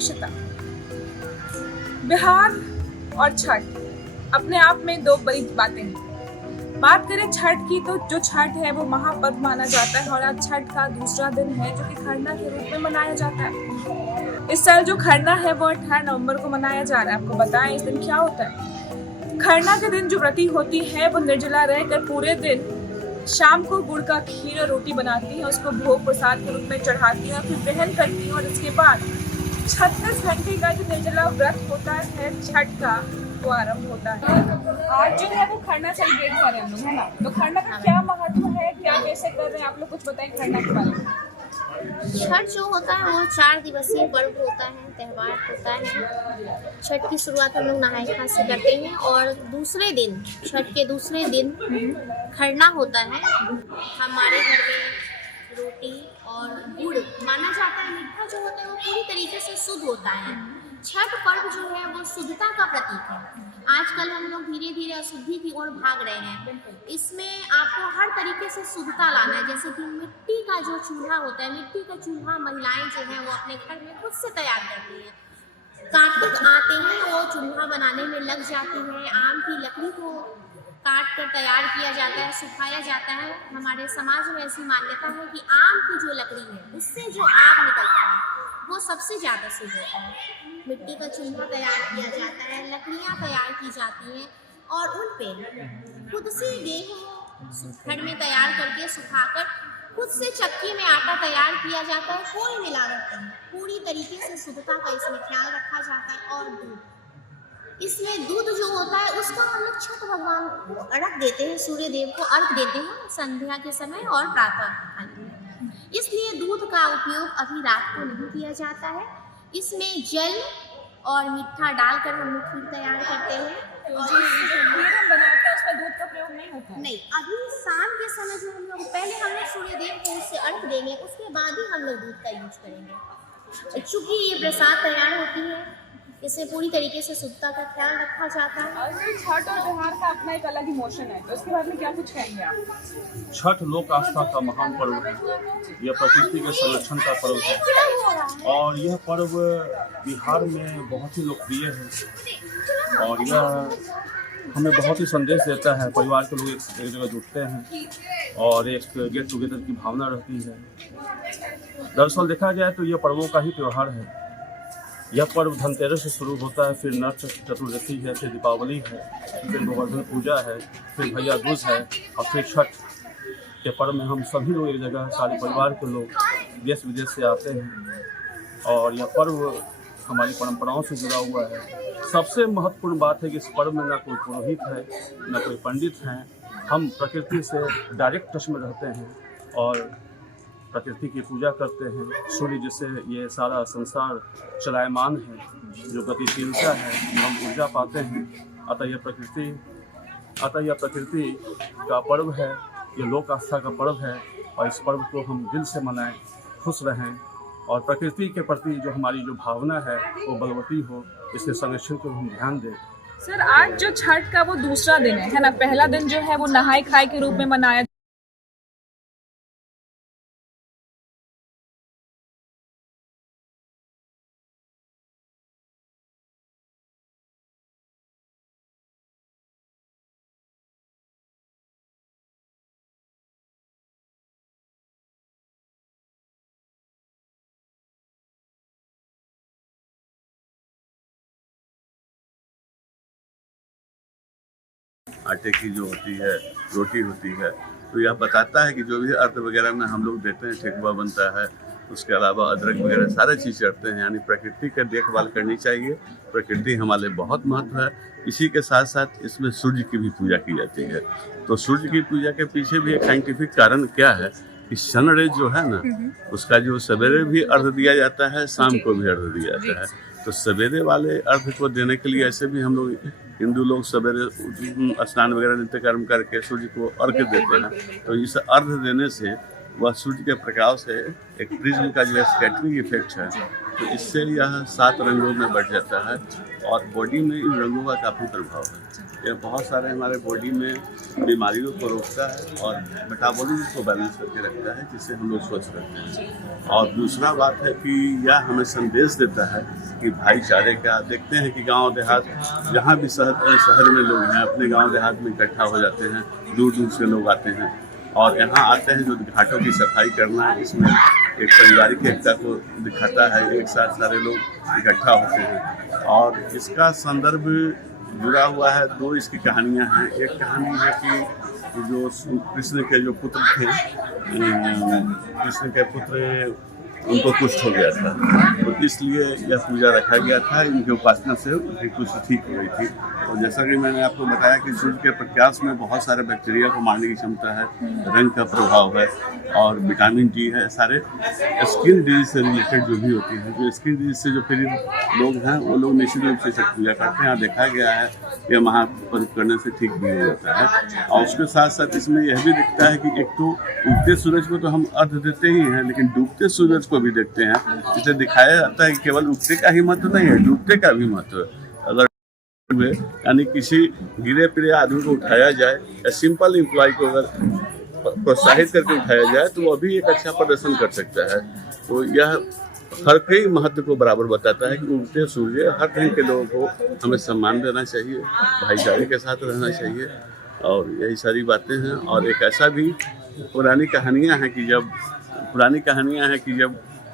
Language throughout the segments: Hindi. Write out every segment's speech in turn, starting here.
स्वच्छता। बिहार और छठ अपने आप में दो बड़ी बातें हैं। बात करें छठ की तो जो छठ है वो महापर्व माना जाता है और आज छठ का दूसरा दिन है जो कि खरना के रूप में मनाया जाता है। इस साल जो खरना है वो 18 नवंबर को मनाया जा रहा है। आपको बताएं इस दिन क्या होता है। खरना के दिन जो व्रती होती है वो निर्जला रहकर पूरे दिन शाम को गुड़ का खीर और रोटी बनाती है, उसको भोग प्रसाद के रूप में चढ़ाती है, फिर दहन करती है और उसके बाद 36 घंटे का जो निर्जला व्रत होता है छठ का वो आरंभ होता है। आज जो है वो खरना सेलिब्रेट कर रहे हैं हम लोग, है ना। तो खरना का क्या महत्व है, क्या कैसे कर रहे हैं आप लोग, कुछ बताएं खरना के बारे में। छठ जो होता है वो 4 दिवसीय पर्व होता है, त्यौहार होता है। छठ की शुरुआत हम लोग नहाय खाय से करते हैं और दूसरे दिन, छठ के दूसरे दिन खरना होता है। हमारे घर में रोटी और गुड़ माना जाता है। मीठा जो होता है वो पूरी तरीके से शुद्ध होता है। छठ पर्व जो है वो शुद्धता का प्रतीक है। आजकल हम लोग धीरे धीरे अशुद्धि की ओर भाग रहे हैं। इसमें आपको हर तरीके से शुद्धता लाना है। जैसे कि मिट्टी का जो चूल्हा होता है, मिट्टी का चूल्हा महिलाएं जो हैं वो अपने घर में खुद से तैयार करती हैं। कार्तिक आते हैं वो चूल्हा बनाने में लग जाती है। आम की लकड़ी को काट कर तैयार किया जाता है, सुखाया जाता है। हमारे समाज में ऐसी मान्यता है कि आम की जो लकड़ी है उससे जो आग निकलता है वो सबसे ज़्यादा शुद्ध होता है। मिट्टी का चूल्हा तैयार किया जाता है, लकड़ियाँ तैयार की जाती हैं और उन पे खुद से गेहूँ घर में तैयार करके सुखाकर खुद से चक्की में आटा तैयार किया जाता है। कोई मिलावट नहीं, पूरी तरीके से शुद्धता का इसमें ख्याल रखा जाता है। और दूध, इसमें दूध जो होता है उसका हम लोग छठ भगवान को अर्घ देते हैं, सूर्य देव को अर्घ देते हैं संध्या के समय और प्रातः काल में। इसलिए दूध का उपयोग अभी रात को नहीं किया जाता है। इसमें जल और मीठा डालकर हम लोग खीर तैयार करते हैं। तो जो खीर हम बनाते हैं उसमें दूध का प्रयोग नहीं होता है। नहीं, अभी शाम के समय जो हम लोग पहले हम लोग सूर्य देव को उससे अर्घ देंगे, उसके बाद ही हम लोग दूध का यूज करेंगे। चूँकि ये प्रसाद तैयार होती है, इसमें पूरी तरीके से शुद्धता का ख्याल रखा जाता है। और छठ और बिहार का अपना एक अलग इमोशन है, तो उसके बारे में क्या कुछ कहेंगे आप। छठ लोक आस्था का महान पर्व है। यह प्रकृति के संरक्षण का पर्व है और यह पर्व बिहार में बहुत ही लोकप्रिय है और यह हमें बहुत ही संदेश देता है। परिवार के लोग एक जगह जुटते हैं और एक गेट टुगेदर की भावना रहती है। दरअसल देखा जाए तो यह पर्वों का ही त्यौहार है। यह पर्व धनतेरस से शुरू होता है, फिर नरक चतुर्दशी है, फिर दीपावली है, फिर गोवर्धन पूजा है, फिर भैया दूज है और फिर छठ के पर्व में हम सभी लोग एक जगह, सारे परिवार के लोग देश विदेश से आते हैं और यह पर्व हमारी परंपराओं से जुड़ा हुआ है। सबसे महत्वपूर्ण बात है कि इस पर्व में ना कोई पुरोहित है, ना कोई पंडित हैं। हम प्रकृति से डायरेक्ट टच में रहते हैं और प्रकृति की पूजा करते हैं। सूर्य जिससे ये सारा संसार चलायमान है, जो गतिशीलता है, जो हम ऊर्जा पाते हैं, अतः यह प्रकृति का पर्व है, ये लोक आस्था का पर्व है और इस पर्व को हम दिल से मनाएं, खुश रहें और प्रकृति के प्रति जो हमारी जो भावना है वो बलवती हो, इसके संरक्षण को हम ध्यान दें। सर आज जो छठ का वो दूसरा दिन है ना। पहला दिन जो है वो नहाय खाय के रूप में मनाया आटे की जो होती है रोटी होती है, तो यह बताता है कि जो भी अर्थ वगैरह में हम लोग देते हैं, ठेकुआ बनता है, उसके अलावा अदरक वगैरह सारे चीज़ चढ़ते हैं। यानी प्रकृति का देखभाल करनी चाहिए। प्रकृति हमारे बहुत महत्व है। इसी के साथ साथ इसमें सूर्य की भी पूजा की जाती है। तो सूर्य की पूजा के पीछे भी एक साइंटिफिक कारण क्या है कि सन रेज जो है ना, उसका जो सवेरे भी अर्घ दिया जाता है, शाम को भी अर्घ दिया जाता है। तो सवेरे वाले अर्घ को देने के लिए ऐसे भी हम लोग हिंदू लोग सवेरे स्नान वगैरह नित्य कर्म करके सूर्य को अर्घ देते हैं। तो इस अर्घ देने से वह सूर्य के प्रकाश से एक प्रिज्म का जो स्कैटरिंग इफेक्ट है, तो इससे यह 7 रंगों में बढ़ जाता है और बॉडी में इन रंगों का काफ़ी प्रभाव है। यह बहुत सारे हमारे बॉडी में बीमारियों को रोकता है और मेटाबॉलिज्म को बैलेंस करके रखता है, जिससे हम लोग स्वस्थ रहते हैं। और दूसरा बात है कि यह हमें संदेश देता है कि भाईचारे का। देखते हैं कि गांव देहात जहाँ भी शहर में लोग हैं अपने गांव देहात में इकट्ठा हो जाते हैं, दूर दूर से लोग आते हैं और यहाँ आते हैं जो घाटों की सफाई करना है। इसमें एक पारिवारिक एकता को दिखाता है, एक साथ सारे लोग इकट्ठा होते हैं और इसका संदर्भ जुड़ा हुआ है। दो इसकी कहानियाँ हैं। एक कहानी है कि जो कृष्ण के जो पुत्र थे, कृष्ण के पुत्र उनको कुष्ठ हो गया था, तो इसलिए यह पूजा रखा गया था। इनकी उपासना से उनकी कुष्ठ ठीक हो गई थी। और जैसा कि मैंने आपको बताया कि सूर्य के प्रकाश में बहुत सारे बैक्टीरिया को मारने की क्षमता है, रंग का प्रभाव है और विटामिन डी है। सारे स्किन डिजीज से रिलेटेड जो भी होती है, जो स्किन डिजीज से जो पीड़ित लोग हैं वो लोग निश्चित रूप से छठ पूजा करते हैं। यहाँ देखा गया है कि महापर्व करने से ठीक भी हो जाता है। और उसके साथ साथ इसमें यह भी दिखता है कि एक तो उगते सूरज को तो हम अर्घ देते ही हैं, लेकिन डूबते सूरज को भी देखते हैं। इसे दिखाया जाता है कि केवल उगते का ही महत्व नहीं है, डूबते का भी महत्व है। अगर यानी किसी गिरे पिरे आदमी को उठाया जाए या सिंपल एम्प्लॉय को अगर प्रोत्साहित करके उठाया जाए तो वो भी एक अच्छा प्रदर्शन कर सकता है। तो यह हर कई महत्व को बराबर बताता है कि उगते सूर्य हर कहीं के लोगों को हमें सम्मान देना चाहिए, भाईचारे के साथ रहना चाहिए और यही सारी बातें हैं। और एक ऐसा भी पुरानी कहानियाँ हैं कि जब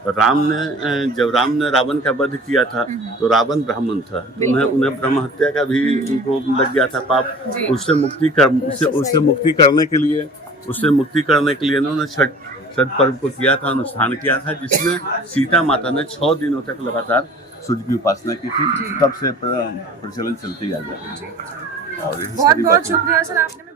राम ने रावण का वध किया था तो रावण ब्राह्मण था, तो उन्हें ब्रह्म हत्या का भी उनको लग गया था पाप। उससे मुक्ति करने के लिए उन्होंने छठ पर्व को किया था, अनुष्ठान किया था, जिसमें सीता माता ने 6 दिनों तक लगातार सूर्य की उपासना की थी। तब से प्रचलन चलते आ जाता है। और बहुत बहुत शुक्रिया सर, आपने